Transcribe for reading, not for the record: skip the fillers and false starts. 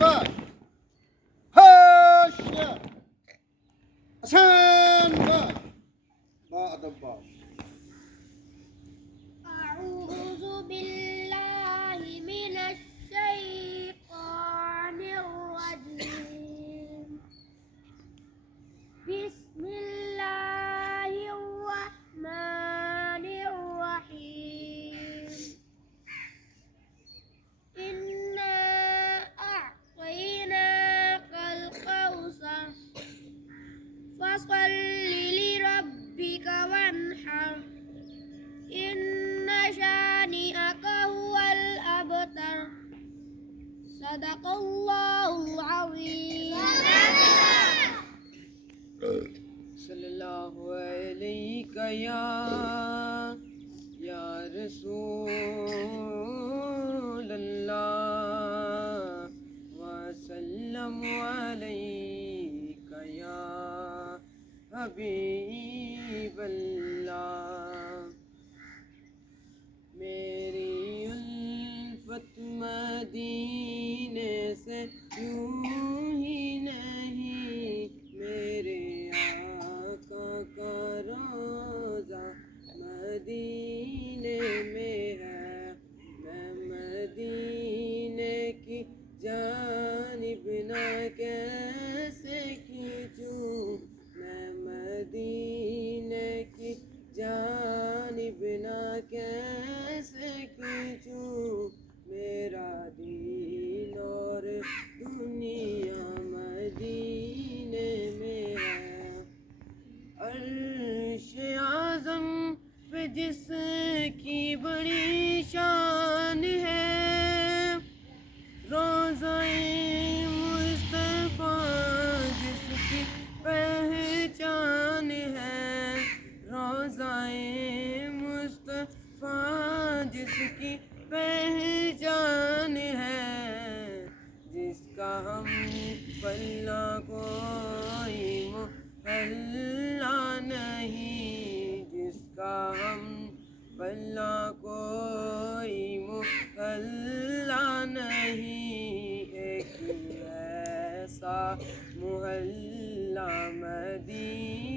baş. Haşa. Hasan baş. Ba'da baş. أعوذ بالله من الشيطان الرجيم بسم الله الرحمن الرحيم إنا أعطيناك الكوثر فصل لربك وانحر إن شانئك هو الأبتر صدق الله العظيم صلی اللہ علیہ یا رسول اللہ وسلم علیک یا حبیب اللہ میری الفت مدینے سے یوں ہی نہیں میرے آقا کا روضہ مدینے میں ہے میں مدینے کی جانب نہ کیسے کھینچوں میں مدینے کی جانب نہ کیسے کھینچوں میرا دین اور دنیا مدینے میں ہے عرش اعظم پہ جس کی بڑی شان ہے روضہ مصطفیٰ جس کی پہچان ہے روضہ مصطفیٰ جس کی پہچان ہے جس کا ہم پلہ کوئی محلہ نہیں جس کا ہم پلہ کوئی محلہ نہیں ایک ایسا محلہ مدینہ